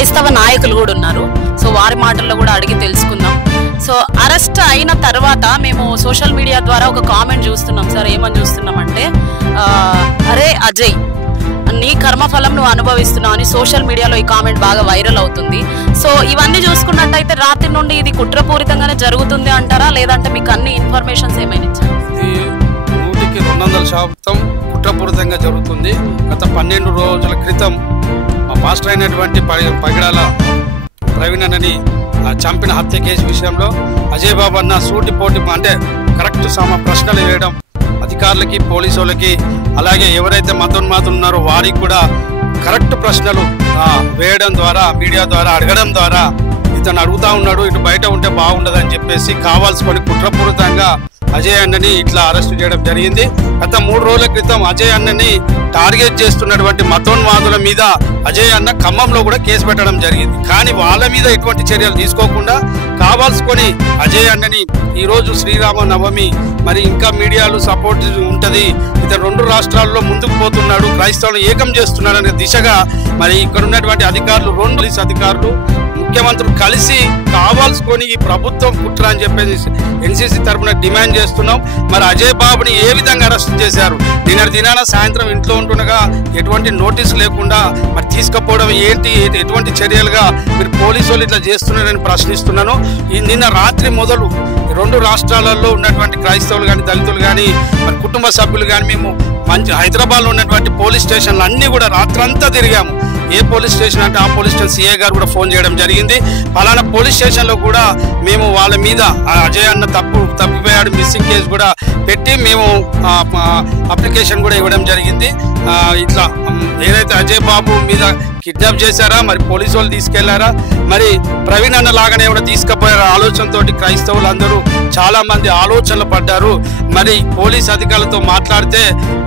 క్రైస్తవ నాయకులు కూడా ఉన్నారు. సో వారి మాటల్లో కూడా అడిగి తెలుసుకుందాం. సో అరెస్ట్ అయిన తర్వాత మేము సోషల్ మీడియా ద్వారా ఒక కామెంట్ చూస్తున్నాం సార్. ఏమని చూస్తున్నామంటే, అరే అజయ్, నీ కర్మఫలం నువ్వు అనుభవిస్తున్నావు అని సోషల్ మీడియాలో ఈ కామెంట్ బాగా వైరల్ అవుతుంది. సో ఇవన్నీ చూసుకున్నట్టయితే రాత్రి నుండి ఇది కుట్రపూరితంగానే జరుగుతుంది అంటారా, లేదంటే మీకు అన్ని ఇన్ఫర్మేషన్స్ ఏమైనా ఇచ్చారు? ఇది 100కి 200% కుట్రపూరితంగా జరుగుతుంది. గత 12 రోజుల క్రితం మా పాస్టర్ అయినటువంటి పగిడాల ప్రవీణ్ అన్నని చంపిన హత్య కేసు విషయంలో అజయ్ బాబు అన్న సూటిపోటి అంటే కరెక్ట్ ప్రశ్నలు వేయడం అధికారులకి, పోలీసు వాళ్ళకి, అలాగే ఎవరైతే మతోన్మాదులు ఉన్నారో వారికి కూడా కరెక్ట్ ప్రశ్నలు వేయడం ద్వారా, మీడియా ద్వారా అడగడం ద్వారా ఇతను అడుగుతా ఉన్నాడు, ఇటు బయట ఉంటే బాగుండదని చెప్పేసి కావాల్సుకొని కుట్రపూరితంగా అజయ్ అన్నని ఇట్లా అరెస్ట్ చేయడం జరిగింది. గత 3 రోజుల క్రితం అజయ్ అన్నని టార్గెట్ చేస్తున్నటువంటి మతోన్మాదుల మీద అజయ్ అన్న ఖమ్మంలో కూడా కేసు పెట్టడం జరిగింది. కానీ వాళ్ళ మీద ఎటువంటి చర్యలు తీసుకోకుండా కావాల్సుకొని అజయ్ అన్నని ఈరోజు శ్రీరామ నవమి, మరి ఇంకా మీడియాలో సపోర్ట్ ఉంటుంది, ఇతను 2 రాష్ట్రాల్లో ముందుకు పోతున్నాడు, క్రైస్తవులను ఏకం చేస్తున్నాడు అనే దిశగా మరి ఇక్కడ ఉన్నటువంటి అధికారులు, 2 పోలీస్ అధికారులు, ముఖ్యమంత్రులు కలిసి కావాల్సుకొని ఈ ప్రభుత్వం కుట్ర అని చెప్పేసి ఎన్సీసీ తరఫున డిమాండ్ చేస్తున్నాం. మరి అజయ్ బాబుని ఏ విధంగా అరెస్ట్ చేశారు? దినాన సాయంత్రం ఇంట్లో ఉంటుండగా ఎటువంటి నోటీసు లేకుండా మరి తీసుకుపోవడం ఏంటి, ఎటువంటి చర్యలుగా మీరు పోలీసు వాళ్ళు ఇట్లా చేస్తున్నారని ప్రశ్నిస్తున్నాను. నిన్న రాత్రి మొదలు 2 రాష్ట్రాలలో ఉన్నటువంటి క్రైస్తవులు కానీ, దళితులు కానీ, మరి కుటుంబ సభ్యులు కానీ మేము హైదరాబాద్లో ఉన్నటువంటి పోలీస్ స్టేషన్లు అన్నీ కూడా రాత్రంతా తిరిగాము. ఏ పోలీస్ స్టేషన్ అంటే ఆ పోలీస్ స్టేషన్ సిఐ గారు కూడా ఫోన్ చేయడం జరిగింది. అలానే పోలీస్ స్టేషన్లో కూడా మేము వాళ్ళ మీద అజయ్ అన్న తప్పిపోయాడు మిస్సింగ్ కేసు కూడా పెట్టి మేము అప్లికేషన్ కూడా ఇవ్వడం జరిగింది. ఇట్లా ఏదైతే అజయ్ బాబు మీద కిడ్నాప్ చేశారా, మరి పోలీసు వాళ్ళు తీసుకెళ్లారా, మరి ప్రవీణ్ అన్న లాగానే కూడా తీసుకుపోయారు ఆలోచనతో క్రైస్తవులు అందరూ చాలా మంది ఆలోచనలు పడ్డారు. మరి పోలీస్ అధికారులతో మాట్లాడితే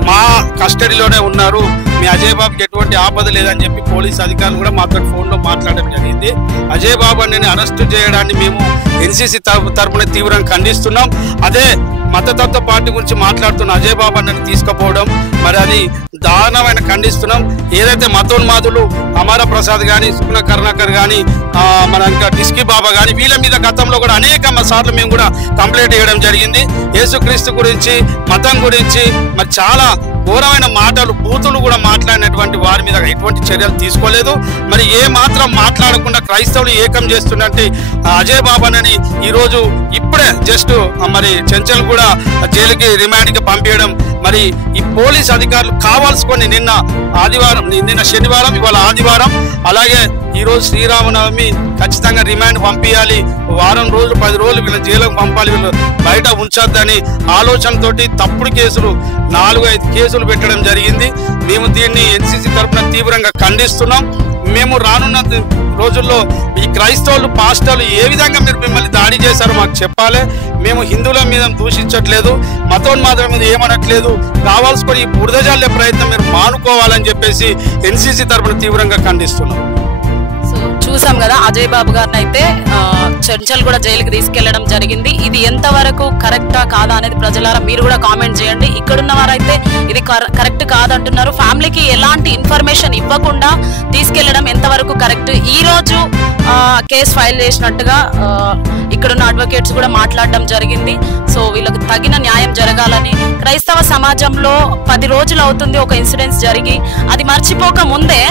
మా కస్టడీలోనే ఉన్నారు, మీ అజయ్ బాబుకి ఎటువంటి ఆపద లేదని చెప్పి పోలీస్ అధికారులు కూడా మాతో ఫోన్లో మాట్లాడడం జరిగింది. అజయ్ బాబు అన్నని అరెస్టు చేయడాన్ని మేము ఎన్సీసీ తరఫున తీవ్రంగా ఖండిస్తున్నాం. అదే మతతత్వ పార్టీ గురించి మాట్లాడుతున్న అజయ్ బాబు అన్నని తీసుకుపోవడం మరి అది దారుణమైన ఖండిస్తున్నాం. ఏదైతే మతోన్మాదులు అమర ప్రసాద్ కానీ, సుగుణ కరుణాకర్ కానీ, మన ఇంకా డిస్కీ బాబా కానీ వీళ్ళ మీద గతంలో కూడా అనేక సార్లు మేము కూడా కంప్లైంట్ ఇవ్వడం జరిగింది. యేసుక్రీస్తు గురించి, మతం గురించి మరి చాలా ఘోరమైన మాటలు, బూతులు కూడా మాట్లాడినటువంటి వారి మీద ఎటువంటి చర్యలు తీసుకోలేదు. మరి ఏ మాత్రం మాట్లాడకుండా క్రైస్తవులు ఏకం చేస్తున్నట్టు అజయ్ బాబానని ఈరోజు ఇప్పుడే జస్ట్ మరి చెంచల్ కూడా జైలుకి రిమాండ్కి పంపించడం, మరి ఈ పోలీస్ అధికారులు కావాల్సుకొని నిన్న శనివారం, ఇవాళ ఆదివారం, అలాగే ఈరోజు శ్రీరామనవమి ఖచ్చితంగా రిమాండ్ పంపించాలి, వారం రోజులు 10 రోజులు వీళ్ళ జైలుకు పంపాలి, వీళ్ళు బయట ఉంచొద్దని ఆలోచనతోటి తప్పుడు కేసులు 4-5 కేసులు పెట్టడం జరిగింది. మేము దీన్ని ఎన్సీసీ తరఫున తీవ్రంగా ఖండిస్తున్నాం. మేము రానున్న రోజుల్లో ఈ క్రైస్తవులు, పాస్టర్లు ఏ విధంగా మీరు మిమ్మల్ని దాడి చేశారో మాకు చెప్పాలి. మేము హిందువుల మీద దూషించట్లేదు, మతోన్మాదుల మీద ఏమనట్లేదు, కావాల్సుకొని ఈ బురదజల్లే ప్రయత్నం మీరు మానుకోవాలని చెప్పేసి ఎన్సీసీ తరఫున తీవ్రంగా ఖండిస్తున్నాం. చూసాం కదా, అజయ్ బాబు గారిని అయితే చెంచల్ కూడా జైలుకి తీసుకెళ్లడం జరిగింది. ఇది ఎంతవరకు కరెక్టా కాదా అనేది ప్రజలారా మీరు కూడా కామెంట్ చేయండి. ఇక్కడున్న వారైతే ఇది కరెక్ట్ కాదంటున్నారు. ఫ్యామిలీకి ఎలాంటి ఇన్ఫర్మేషన్ ఇవ్వకుండా తీసుకెళ్లడం ఎంతవరకు కరెక్ట్? ఈ రోజు కేసు ఫైల్ చేసినట్టుగా ఇక్కడున్న అడ్వకేట్స్ కూడా మాట్లాడడం జరిగింది. సో వీళ్ళకు తగిన న్యాయం జరగాలని, క్రైస్తవ సమాజంలో 10 రోజులు అవుతుంది ఒక ఇన్సిడెంట్స్ జరిగి, అది మర్చిపోక ముందే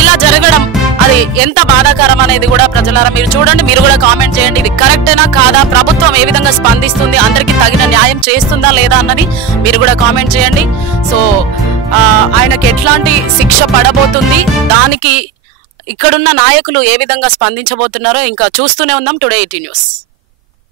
ఇలా జరగడం అది ఎంత బాధాకరం అనేది కూడా ప్రజలారా మీరు చూడండి, మీరు కూడా కామెంట్ చేయండి. ఇది కరెక్టేనా కాదా, ప్రభుత్వం ఏ విధంగా స్పందిస్తుంది, అందరికీ తగిన న్యాయం చేస్తుందా లేదా అన్నది మీరు కూడా కామెంట్ చేయండి. సో ఆయనకి ఎట్లాంటి శిక్ష పడబోతుంది, దానికి ఇక్కడున్న నాయకులు ఏ విధంగా స్పందించబోతున్నారో ఇంకా చూస్తూనే ఉందాం టుడే 18 న్యూస్.